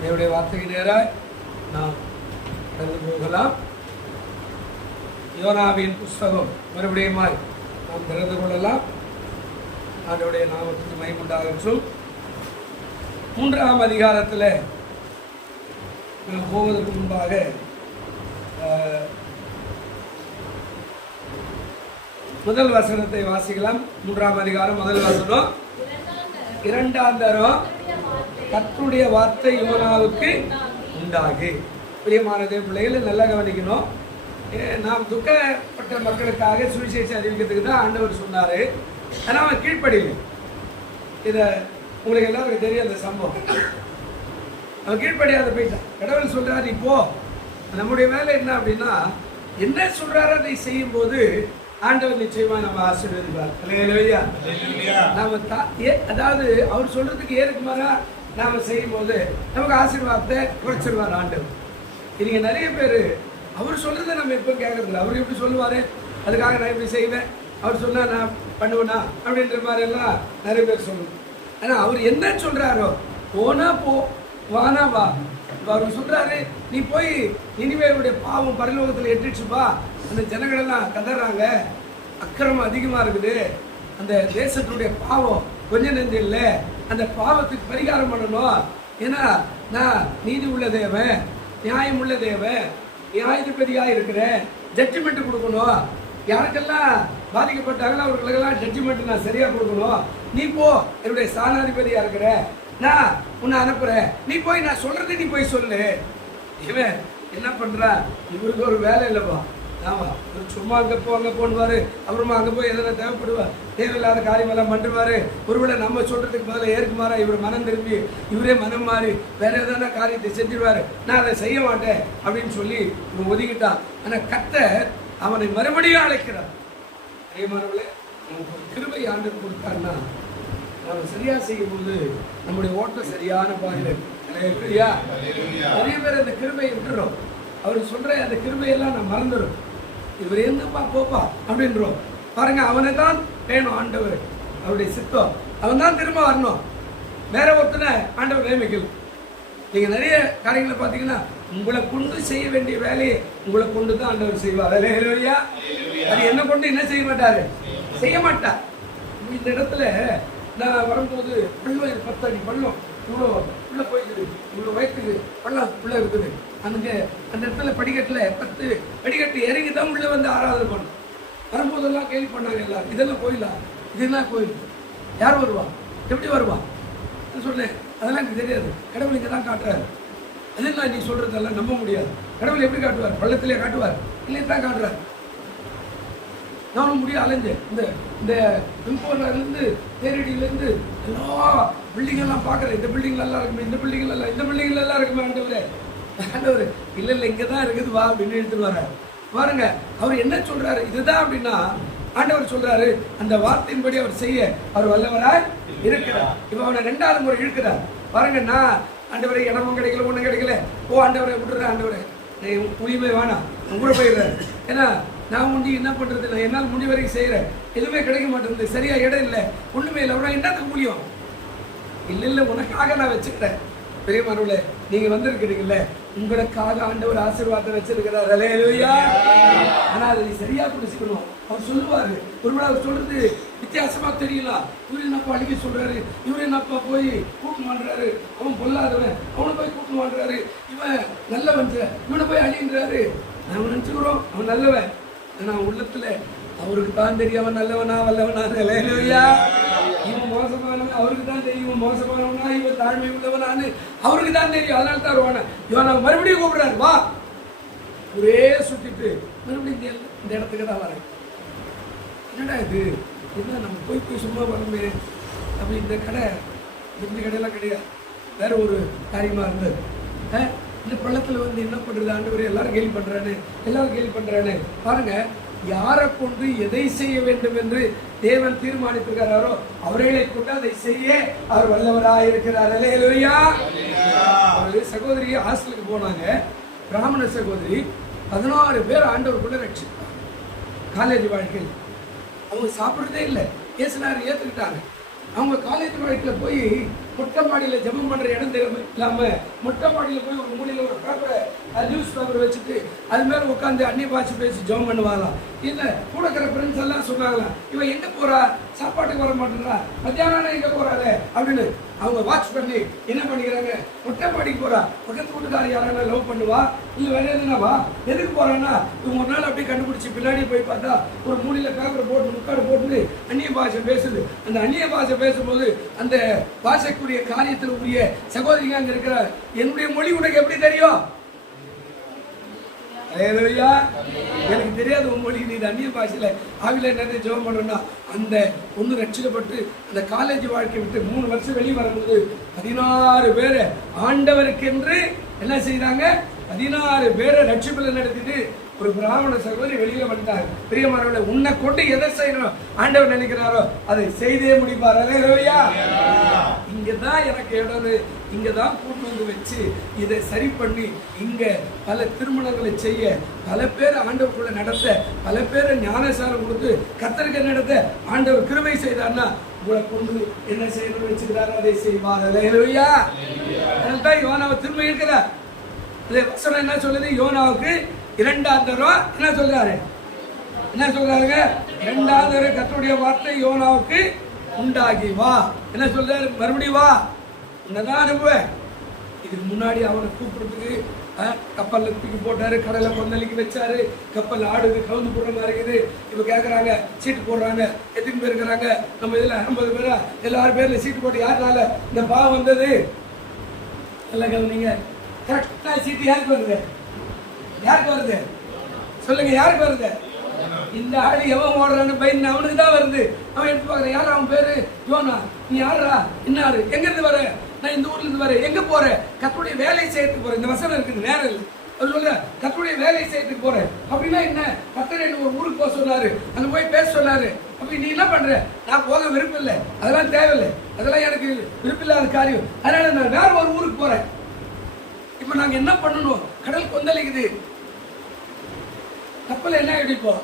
தேவனுடைய வார்த்தைக்கு நேராய் நாம் கடந்து போகலாம். யோனாவின் புஸ்தகம் மறுபடியுமாய் நாம் திறந்து கொள்ளலாம். ஆண்டவருடைய நாமத்துக்கு மகிமையுண்டாகட்டும். 3ஆம் அதிகாரத்தில் நாம் போவதற்கு முன்பாக முதல் வசனத்தை வாசிக்கலாம். 3ஆம் அதிகாரம் முதல் வசனம். 2ஆம் தரம் கர்த்தருடைய வார்த்தை யோனாவுக்கு உண்டாகி. பிரியமான தேவ பிள்ளைகளை நல்லா கவனிக்கணும். நாம் துக்கப்பட்ட மக்களுக்காக சுவிசேஷம் அறிவிக்கிறதுக்கு தான் ஆண்டவர் சொன்னார். ஆனால் அவன் கீழ்ப்படியில்லை. இதை உங்களுக்கு எல்லாருக்கும் தெரியும் அந்த சம்பவம். அவன் கீழ்ப்படியாத போயிட்டான். கடவுள் சொல்றாரு, இப்போ நம்முடைய வேலை என்ன அப்படின்னா, என்ன சொல்றாரோ அதை செய்யும் போது ஆண்டவர் நிச்சயமா நம்ம ஆசீர்வதிப்பார். அல்லேலூயா. நாம அதாவது அவர் சொல்றதுக்கு ஏற்குமாறா நாம செய்யும் போது நமக்கு ஆசீர்வாதத்தை குறைச்சிருவார் ஆண்டவர். நீங்க நிறைய பேர் அவர் சொல்றதை நம்ம எப்போ கேட்கறதில்ல. அவர் எப்படி சொல்லுவாரு, அதுக்காக நான் எப்படி செய்வேன், அவர் சொன்னா நான் பண்ணுவேனா அப்படின்ற மாதிரி எல்லாம் நிறைய பேர் சொல்லுவோம். ஆனா அவர் என்ன சொல்றாரோ, போனா போ, வானா வா. அவர் சொல்றாரு, நீ போய் நினிவேயுடைய பாவம் பரலோகத்தில் எட்டிடுச்சுப்பா, அந்த ஜனங்களெல்லாம் கதறாங்க, அக்கிரமம் அதிகமா இருக்குது, அந்த தேசத்துடைய பாவம் கொஞ்சம் நெஞ்சு இல்லை, அந்த பாவத்துக்கு பரிகாரம் பண்ணணும். ஏன்னா நான் நீதி உள்ள தேவன், நியாயம் உள்ள தேவன், நியாயாதிபதியா இருக்கிறேன், ஜட்ஜ்மெண்ட் கொடுக்கணும். யாருக்கெல்லாம் பாதிக்கப்பட்டாங்களோ அவர்களுக்கெல்லாம் ஜட்ஜ்மெண்ட் நான் சரியா கொடுக்கணும். நீ போ, என்னுடைய ஸ்தானாதிபதியா இருக்கிற, நான் உன்னை அனுப்புறேன், நீ போய் நான் சொல்றது நீ போய் சொல்லு. இவன் என்ன பண்றா, இவருக்கு ஒரு வேலை இல்லைப்பா. ஆமா, சும்மா அங்கே போ அங்கே போடுவாரு, அப்புறமா அங்கே போய் எதனா தேவைப்படுவார், தேவையில்லாத காரியமெல்லாம் பண்ணுவாரு. ஒருவேளை நம்ம சொல்றதுக்கு பதிலாக ஏற்குமாறா இவர் மனம் திரும்பி இவரே மனம் மாறி வேற எதனா காரியத்தை செஞ்சிருவாரு, நான் அதை செய்ய மாட்டேன் அப்படின்னு சொல்லி இவன் ஒதுக்கிட்டான். ஆனா கர்த்தர் அவனை மறுபடியும் அழைக்கிறார். அதேமாதிரியே நமக்கு ஒரு கிருபை ஆண்டவர் கொடுத்தாருன்னா நம்ம சரியா செய்யும் போது நம்முடைய ஓட்டம் சரியான பாதையில் இருக்கு. நிறைய பேர் அந்த கிருபையை விட்டுறோம். அவர் சொல்ற அந்த கிருபையெல்லாம் நான் மறந்துடும். இவர் எந்தப்பா போப்பா அப்படின்றோம். பாருங்க, அவனை தான் வேணும் ஆண்டவர், அவருடைய சித்தம், அவன் தான் திரும்ப வரணும். வேற ஒருத்தனை ஆண்டவர் நியமிக்கல. நீங்க நிறைய காரியங்களை பார்த்தீங்கன்னா உங்களை கொண்டு செய்ய வேண்டிய வேலையை உங்களை கொண்டு தான் ஆண்டவர் செய்வார். அல்லேலூயா. அது என்ன கொண்டு என்ன செய்ய மாட்டாரு, செய்ய மாட்டார். இந்த இடத்துல நான் வரும்போது பள்ளம் 10 அடி பள்ளம், இவ்வளோ உள்ள போயிடுது, இவ்வளோ வயிற்றுக்கு பள்ளம் உள்ள இருக்குது. அந்த இடத்துல படிக்கட்டில் 10 படிக்கட்டு இறங்கி தான் உள்ள வந்து ஆராதனை பண்ணும். வரும்போதெல்லாம் கேள்வி பண்ணாங்க எல்லாரும், இதெல்லாம் கோயிலா, இதெல்லாம் கோயில், யார் வருவா, எப்படி வருவா சொன்னேன். அதெல்லாம் எனக்கு தெரியாது, கடவுள் இங்கே தான் காட்டுறாரு. அதெல்லாம் நீ சொல்றதெல்லாம் நம்ப முடியாது. கடவுள் எப்படி காட்டுவார், பள்ளத்திலே காட்டுவார், இல்லையே தான் காட்டுறாரு. நானும் முடிய அலைஞ்சேன். இந்த இருந்து தேரடியிலேருந்து எல்லா பில்டிங்கெல்லாம் பார்க்குறேன். இந்த பில்டிங் நல்லா இருக்குமே, இந்த பில்டிங் நல்லா, இந்த பில்டிங் நல்லா இருக்குமே. ஆண்டவர் இல்லை இல்லை இங்கே தான் இருக்குது வா அப்படின்னு எடுத்துட்டு வர்றாரு. பாருங்க, அவர் என்ன சொல்றாரு, இதுதான் அப்படின்னா ஆண்டவர் சொல்றாரு, அந்த வார்த்தையின்படி அவர் செய்ய அவர் வல்லவராய் இருக்கிறார். இப்போ அவனை 2வது முறை இழுக்கிறார். பாருங்க, நான் ஆண்டவரை இடமும் கிடைக்கல, ஒன்றும் கிடைக்கல, ஓ ஆண்டவரை விட்டுறேன், ஆண்டவரை உரிமை வேணாம், கூட போயிடுறாரு. ஏன்னா நான் முடி என்ன பண்றது, நான் என்னால் முடி வரைக்கும் செய்யறேன், எதுவுமே கிடைக்க மாட்டேங்குது, சரியா இடம் இல்லை, ஒண்ணுமே இல்லை, உடனே என்னத்துக்கு முடியும், இல்லை இல்லை உனக்காக நான் வச்சுக்கிறேன். பெரிய மனவுல நீங்க வந்திருக்கிறீங்கல்ல, உங்களுக்காக ஆண்டவர் ஆசீர்வாதத்தை வச்சிருக்கிறார். அல்லேலூயா. ஆனா அதை சரியா புரிஞ்சுக்கணும். அவர் சொல்லுவாரு, ஒருவேளை அவர் சொல்றது வித்தியாசமா தெரியலாம். இவரு என்னப்பா அழிக்க சொல்றாரு, இவரு என்னப்பா போய் கூட்டு மாண்டுறாரு, அவன் பொல்லாதவன், அவனை போய் கூட்டு மாண்டுறாரு, இவன் நல்லவன், இவனை போய் அழின்றாரு. நாம நினைச்சுக்கிறோம் அவன் நல்லவன். ஆனா உள்ளத்துல அவருக்கு தான் தெரியும் அவன் நல்லவனா வல்லவனா. அல்லேலூயா. இவன் மோசமானவன், அவருக்கு தான் தெரியும் இவன் மோசமானவனா, இவன் தாழ்மை உள்ளவனான்னு அவருக்கு தான் தெரியும். அதனால தான் வருவான இவன் மறுபடியும் கூப்பிடுறாரு, வா. ஒரே சுத்திட்டு மறுபடியும் இந்த இடத்துக்கு தான் வரேன். என்னடா இது, என்ன நம்ம போய் சும்மா வரணுமே அப்படி. இந்த கடை இந்த கடையெல்லாம் கிடையாது, வேற ஒரு காரியமா இருந்தது. இந்த பள்ளத்துல வந்து என்ன பண்றது, ஆண்டவர் எல்லாரும் கேள்வி பண்றானு, எல்லாரும் கேள்வி பண்றானு. பாருங்க, யாரை கொண்டு எதை செய்ய வேண்டும் என்று தேவன் தீர்மானித்திருக்கிறாரோ அவர்களை கொண்டு அதை செய்ய அவர் வல்லவராக இருக்கிறார். அல்லேலூயா. சகோதரி ஹாஸ்டலுக்கு போனாங்க, பிராமண சகோதரி, 16 பேர் ஆண்டவருக்குள்ள ரட்சித்தார். காலேஜ் வாழ்க்கையில் அவங்க சாப்பிட்றதே இல்லை, ஏசுனார் ஏற்றுக்கிட்டாங்க. அவங்க காலேஜ் வாழ்க்கையில் போய் மொட்டை மாடியில் ஜெபம் பண்ற இடம் இல்லாம மொட்டை மாடியில் போய் ஒரு மூலையில ஒரு பேப்பரை நியூஸ் பேப்பர் வச்சுட்டு அது மேல உட்காந்து அந்நிய பாஷை பேசி ஜெபம் பண்ணுவாங்களாம். இல்ல கூட இருக்கிற ஃப்ரெண்ட்ஸ் எல்லாம் சொன்னாங்களாம், இவன் எங்க போறா, சாப்பாட்டுக்கு வர மாட்டேன்றா, மத்தியானம் எங்க போறாளே அப்படின்னு அவங்க வாட்ச் பண்ணி என்ன பண்ணிக்கிறாங்க, மொட்டை மாடிக்கு போறா, பக்கத்து வீட்டுக்காரர் யாரான லவ் பண்ணுவா இல்ல வேற எதுனாவா, எதுக்கு போறான்னா இவங்க ஒரு நாள் அப்படியே கண்டுபிடிச்சி பின்னாடி போய் பார்த்தா ஒரு மூலையில பேப்பர் போட்டு முக்காடு போட்டு அந்நிய பாஷை பேசுது. அந்த அந்நிய பாஷை பேசும்போது அந்த பாஷைக்குரிய காரியத்தில் உரிய சகோதரிங்க அங்க இருக்கிற, என்னுடைய மொழி உனக்கு எப்படி தெரியும்? எனக்கு தெரியாது உன் மொழி, நீ அந்நிய பாஷையில ஆவில நிறைய ஜெபம் பண்ணா. அந்த ஒன்று ரட்சிக்கப்பட்டு அந்த காலேஜ் வாழ்க்கை விட்டு 3 வருஷம் வெளியே வரும்போது 16 பேரை ஆண்டவருக்கென்று என்ன செய்தாங்க, 16 பேரை ரட்சிப்பில் நடத்திட்டு ஒரு பிராமண சகோதரி வெளியில வந்துட்டாங்க. பிரியமானவர்களே, உன்னை கொண்டு எதை செய்யணும் ஆண்டவர் நினைக்கிறாரோ அதை செய்தே முடிப்பார். இங்கதான் எனக்கு இடம், இங்கதான் கூட்டு வந்து வச்சு இதை சரி பண்ணி இங்க பல திருமணங்களை செய்ய, பல பேர் ஆண்டவருக்குள்ள நடத்த, பல பேரை ஞானசாரம் கொடுத்து கத்தருக்கு நடத்த ஆண்டவர் கிருபை செய்தார்னா உங்களை கொண்டு என்ன செய்யணும்னு வச்சுக்கிறாரோ அதை செய்வார். யோனாவை திரும்ப இருக்கிறார். வசனம் என்ன சொல்லுது, யோனாவுக்கு 2ஆம் தரம் என்ன சொல்றாரு, என்ன சொல்றாருங்க, 2ஆம் தரம் கர்த்தருடைய வார்த்தை யோனாவுக்கு உண்டாகி வா, என்ன சொல்றாரு, மறுபடியும் வா, உன்னதான் அனுப்புவேன். இதுக்கு முன்னாடி அவனை கூப்பிடுறதுக்கு கப்பல்ல தூக்கி போட்டாரு, கடலை கொந்தளிக்க வச்சாரு, கப்பல் ஆடுது, கவுந்து போடுற மாதிரி இருக்குது. இப்ப கேட்கறாங்க, சீட்டு போடுறாங்க, எத்தனை பேர் இருக்கிறாங்க, நம்ம இதுல 50 பேரா, எல்லாரும் பேர்ல சீட்டு போட்டு யாருனால இந்த பாவம் வந்தது எல்லாம் கவனிங்க. கரெக்டா சீட்டு யாருக்கு வருது, யாருக்கு வருது சொல்லுங்க, யாருக்கு வருது? இந்த ஆடு எவன் ஓடுறான்னு பயந்து அவனுக்கு தான் வருது. அவன் எடுத்து பாக்குற, யாரு அவன் பேரு, யோனா, நீ யாரா, இன்னாரு, எங்க இருந்து வர, நான் இந்த ஊர்ல இருந்து வரேன், எங்க போற, கர்த்தருடைய வேலை செய்யறதுக்கு போறேன். இந்த வசனம் இருக்குது, நேரம் இல்லை. அவர் சொல்ற கர்த்தருடைய வேலை செய்யறதுக்கு போறேன் அப்படின்னா என்ன, கர்த்தர் என்ன ஒரு ஊருக்கு போக சொன்னாரு, அங்க போய் பேச சொன்னாரு, அப்படி நீ என்ன பண்ற, நான் போக விருப்பம் இல்லை, அதெல்லாம் தேவையில்லை, அதெல்லாம் எனக்கு விருப்பம் இல்லாத காரியம், அதனால நான் வேற ஒரு ஊருக்கு போறேன். இப்ப நாங்க என்ன பண்ணணும், கடல் கொந்தளிக்குது, கப்பல் என்ன அடிப்போம்,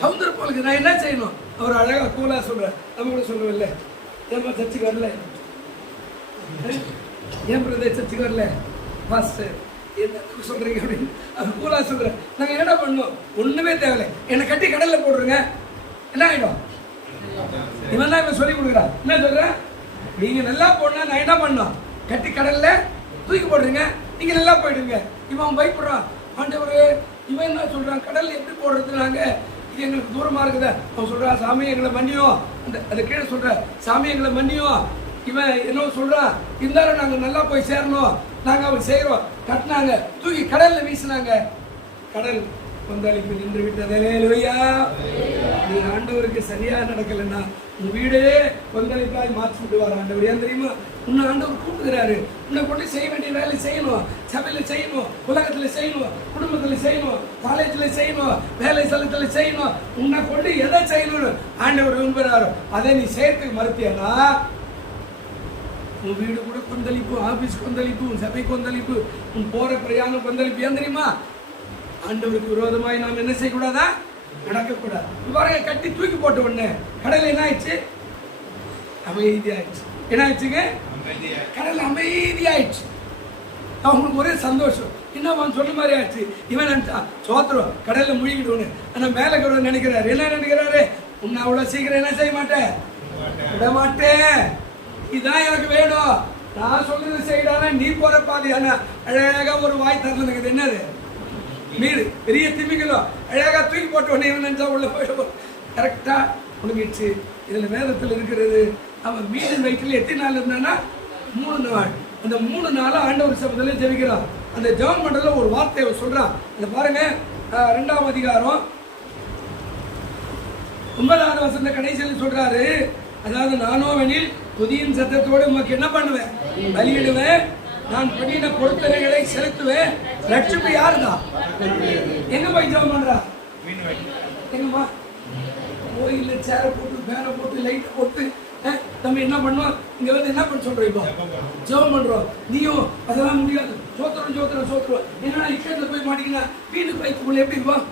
கவுந்திருப்போம், நான் என்ன செய்யணும்? அவர் அழகா கூலா சொல்ற, நம்ம கூட சொல்லுவோம் இல்ல, ஏமா சர்ச்சுக்கு வரல, ஏன் பிரதர் சர்ச்சுக்கு வரல, பாஸ்டர் என்ன சொல்றீங்க அப்படின்னு அவர் கூலா சொல்ற. நாங்க என்ன பண்ணணும், ஒண்ணுமே தேவையில்லை, என்னை கட்டி கடல்ல போடுறீங்க, என்ன ஆயிடும்? இவன் தான் இவன் சொல்லி கொடுக்குறான். என்ன சொல்ற, நீங்க நல்லா போனா நான் என்ன பண்ணணும், கட்டி கடல்ல தூக்கி போடுறீங்க, நீங்க நல்லா போயிடுங்க. இவன் பயப்படுறான், ஆண்டவரே இவன் என்ன சொல்றான், கடல் எப்படி போடுறது, நாங்க இது எங்களுக்கு தூரமா இருக்குதா. அவன் சொல்றான், சாமி எங்களை மன்னியும், அந்த கீழே சொல்ற, சாமி எங்களை மன்னியும். இவன் என்ன சொல்றான், இருந்தாலும் நாங்க நல்லா போய் சேரணும், நாங்க அவன் செய்யறோம். கட்டினாங்க, தூக்கி கடல்ல வீசினாங்க, கடல் கொந்தளிப்பு நின்று விட்டதே. நீ ஆண்டவருக்கு சரியா நடக்கலன்னா உன் வீடே கொந்தளிப்பாய் மாற்றி விடுவார் ஆண்டவர். ஏன் தெரியுமா, உன்னை ஆண்டவர் கூப்பிடுகிறாரு, உன்னை கொண்டு செய்ய வேண்டிய வேலை செய்யணும், சபையில செய்யணும், உலகத்துல செய்யணும், குடும்பத்துல செய்யணும், காலேஜ்ல செய்யணும், வேலை ஸ்தலத்துல செய்யணும். உன்னை கொண்டு எதை செய்யணும்னு ஆண்டவர் விரும்புகிறாரோ அதை நீ செய்யறதுக்கு மறுத்தியன்னா உன் வீடு கூட கொந்தளிப்பு, ஆபீஸ் கொந்தளிப்பு, உன் சபை கொந்தளிப்பு, உன் போற பிரயாணம் கொந்தளிப்பு. ஏன் தெரியுமா, ஆண்டவருக்கு விரோதமாய் நாம் என்ன செய்யக்கூடாதா, நடக்கக்கூடாது. பாருங்க, கட்டி தூக்கி போட்ட உடனே கடல் என்ன ஆயிடுச்சு, அமைதி ஆயிடுச்சு. என்ன ஆயிடுச்சுங்க, கடல் அமைதி ஆயிடுச்சு. அவங்களுக்கு ஒரே சந்தோஷம், இன்னும் சொன்ன மாதிரி ஆச்சு. இவன் நினைச்சா சோத்திரம் கடல்ல முழுகிடுவோன்னு, ஆனா மேல கூட நினைக்கிறாரு, என்ன நினைக்கிறாரு, உன்னை அவ்வளவு சீக்கிரம் என்ன செய்ய மாட்டேன், விட மாட்டேன், இதான் எனக்கு வேணும், நான் சொல்றது செய்யறான நீ போற பாதி. ஆனா அழகா ஒரு வாய் தரல, என்னது மீன் பெரிய திமிங்களும் அழகா தூக்கி போட்ட உடனே இவன் நினைச்சா உள்ள போயிடுவோம். கரெக்டா உனக்கிடுச்சு. இதுல வேதத்தில் இருக்கிறது, அவன் மீன் வயிற்றுல எத்தனை நாள் இருந்தானா, 3 நாள். அந்த 3 நாளா ஆண்டவர் சபையில ஜெபிக்கிறான். அந்த ஜெபம் பண்றதுல ஒரு வார்த்தையை சொல்றான். இந்த பாருங்க, 2ஆம் அதிகாரம் 9வது வசனத்தை கடைசியில் சொல்றாரு, அதாவது நானோவெனில் துதியின் சத்தத்தோடு உமக்கு என்ன பண்ணுவேன், பலியிடுவேன், நான் பண்ணின பொருத்தனைகளை செலுத்துவேன். ரட்சிப்பு யாருதான், எங்க போய் ஜெபம் பண்றா, எங்கம்மா கோயில்ல சேர போட்டு பேரை போட்டு லைட் போட்டு நம்ம என்ன பண்ணுவோம், இங்க வந்து என்ன பண்ண சொல்றோம், இப்போ ஜெபம் பண்றோம். நீயும் அதெல்லாம் முடியாது, சோத்திரம் சோத்திரம் சோத்திரம். என்னன்னா இக்கத்துல போய் மாட்டீங்கன்னா வீட்டுக்கு வயிற்றுக்குள்ள எப்படி இருக்கும்,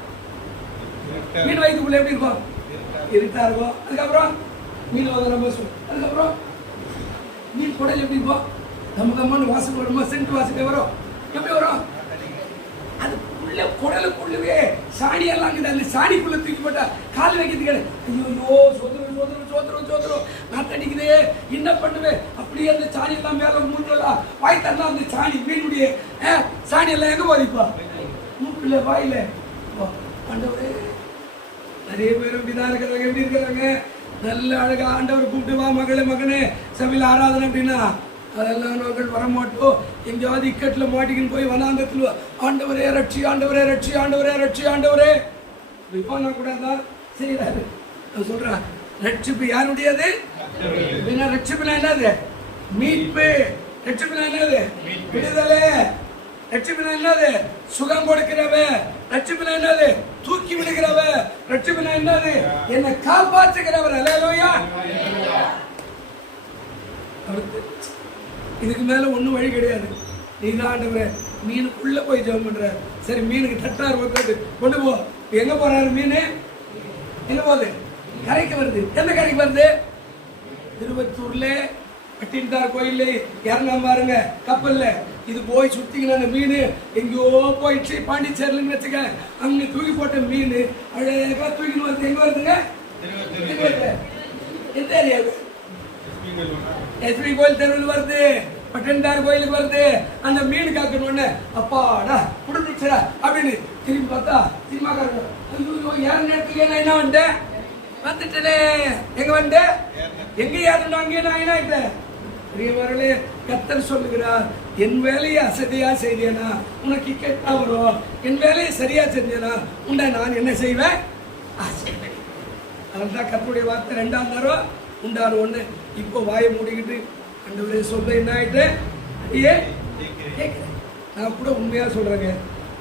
வீடு வயிற்றுக்குள்ள எப்படி இருக்கும், இருட்டா இருக்கும். அதுக்கப்புறம் மீன் ரொம்ப அதுக்கப்புறம் மீன் குடல் எப்படி இருக்கும்? நம்ம கம்மான்னு வாசல் வருமா? சென்ட் வாசல் வரும். எப்படி வரும்? அது குடலுக்குள்ளவே சாணி எல்லாம் இருக்குது. அந்த சாணிக்குள்ள தூக்கி போட்டா கால் வைக்கிறது கிடையாது. ஐயோ சோதரும் சோதரும் சோதரும் சோதரும் நாத்தடிக்குதே, என்ன பண்ணுவேன்? அப்படியே அந்த சாணி எல்லாம் மேல மூட்டலாம் வாய் தரலாம். அந்த சாணி மீனுடைய சாணி எல்லாம் எங்க போதிப்பா? மூக்குல வாயில. ஆண்டவரே, நிறைய பேர் அப்படிதான் இருக்கிறாங்க. எப்படி இருக்கிறாங்க? நல்ல அழகா ஆண்டவர் கூப்பிட்டு வா மகளே மகனே சபையில் ஆராதனை அப்படின்னா அதெல்லாம் நாங்கள் வரமாட்டோம். எங்கேயாவது இக்கட்டில் மாட்டிக்கின்னு போய் வனாந்தத்தில் ஆண்டவரே ரட்சி, ஆண்டவரே ரட்சி, ஆண்டவரே ரட்சி, ஆண்டவரே இப்போ நான் கூட தான் செய்யறாரு. நான் சொல்றேன், ரட்சிப்பு யாருடையது? ரட்சிப்புனா என்னது? மீட்பு. ரட்சிப்புனா என்னது? விடுதலை. ரட்சிப்புனா என்னது? சுகம் கொடுக்கிறவ. ரட்சிப்புனா என்னது? தூக்கி விடுகிறவ. ரட்சிப்புனா என்னது? என்னை காப்பாற்றுகிறவர். அல்லேலூயா. இதுக்கு மேல ஒன்றும் வழி கிடையாது. நீ தான் ஆண்டவரே மீனுக்குள்ள போய் ஜெபம் பண்ற. சரி, மீனுக்கு தட்டார் வைக்கிறது கொண்டு போ. எங்க போறாரு மீன்? எங்க போகுது? கரைக்கு வருது. எந்த கரைக்கு வருது? திருவத்தூர்ல பட்டினத்தார் கோயில்ல இறங்காம பாருங்க கப்பல்ல. இது போய் சுத்திக்கின மீன் எங்கேயோ போயிடுச்சு பாண்டிச்சேரின்னு வச்சுக்க. அங்க தூக்கி போட்ட மீன் அழகா தூக்கின்னு வருது. எங்க வருதுங்க? எந்த ஏரியாவு? எஸ்பி கோயில் தெருவில் வருது, பட்டினத்தார் கோயிலுக்கு வருது. அந்த மீன் காக்கணும்னு அப்பாடா குடும்பா அப்படின்னு திரும்பி பார்த்தா சினிமா காரணம் ஏற நேரத்துக்கு நான் என்ன வந்துட்டேன்? வந்துட்டேனே. எங்க வந்துட்டேன்? எங்க ஏறணும் அங்கே நான் என்ன ஆயிட்டேன்? பெரியவர்களே, கர்த்தர் சொல்லுகிறார், என் வேலையை அசதியா செய்தேனா உனக்கு கேட்டா வரும். என் வேலையை சரியா செஞ்சேனா உண்டா நான் என்ன செய்வேன்? அதான் கர்த்தருடைய வார்த்தை 2ஆம் தரம் உண்டான ஒண்ணு. இப்போ வாயை மூடிக்கிட்டு ஆண்டவரே சொல்ல என்ன ஆயிட்டு கேட்கிறேன். நான் கூட உண்மையா சொல்றேங்க.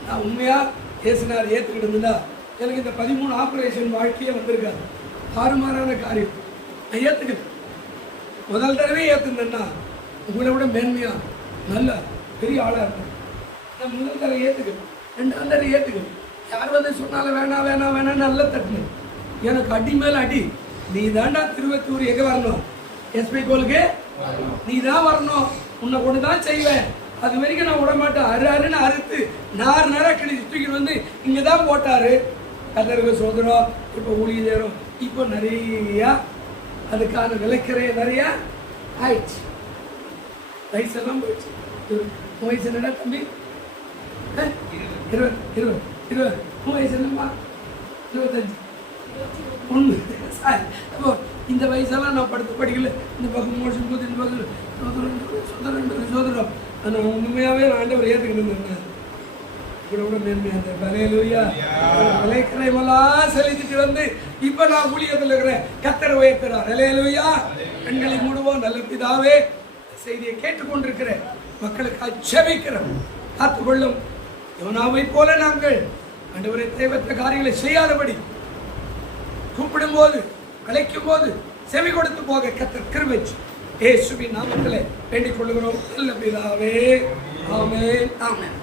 நான் உண்மையா பேசினார் ஏத்துக்கிட்டு இருந்தா எனக்கு இந்த 13 ஆபரேஷன் வாழ்க்கையே வந்திருக்காது. தாறுமாறான காரியம். நான் ஏத்துக்கிறேன். முதல் தடவை ஏத்துனா உங்களை விட மேன்மையா நல்ல பெரிய ஆளா இருக்கும். நான் முதல் தடவை ஏத்துக்கிறேன். 2ஆம் தடவை ஏத்துக்கிறேன். யார் வந்து சொன்னாலும் வேணாம் வேணாம் வேணாம் நல்ல தட்டுனேன். எனக்கு அடி மேல அடி. நீ தாண்டா திருவத்தூர் எங்க வரணும்? எஸ்பி கோலுக்கு நீ தான் வரணும். உன்னை கொண்டு தான் செய்வேன். அது வரைக்கும் நான் விட மாட்டேன். அருன்னு அறுத்து நார் நேரம் கிழிச்சு தூக்கிட்டு வந்து இங்கதான் போட்டாரு. கத்தருக்கு சோதரம். இப்போ ஊழியரும் இப்போ நிறைய அதுக்கான விலைக்கரைய நிறைய ஆயிடுச்சு. வயசெல்லாம் போயிடுச்சு. வயசு என்னடா தம்பி? 20 வயசு என்னம்மா? 25 ஒன்று. அப்போ இந்த வயசெல்லாம் நான் படிக்கல. இந்த பக்கம் மோஷன் போது இந்த பக்கம் சோதரம். ஆனால் உண்மையாகவே நான் ஆண்டவர் ஏற்றுக்கிட்டு இருந்தேன். கூட மேன்மையாக பலேலூயா விலைக்கரைமெல்லாம் செலுத்திட்டு வந்து இப்போ நான் ஊழியத்தில் இருக்கிறேன். கர்த்தர் உயர்த்துறார். அல்லேலூயா. கண்களை மூடுவோம். நல்ல பிதாவே, செய்தியை கேட்டுக்கொண்டிருக்கிற மக்களுக்கு ஜெபிக்கிறோம். காத்துக்கொள்ளும். யோனாவை போல நாங்கள் ஆண்டவரே தேவற்ற காரியங்களை செய்யாதபடி கூப்பிடும் போது அழைக்கும் போது செவி கொடுத்து போக கர்த்தர் கிருபை இயேசுவின் நாமத்திலே வேண்டிக் கொள்கிறோம். நல்ல பிதாவே. ஆமென். ஆமென்.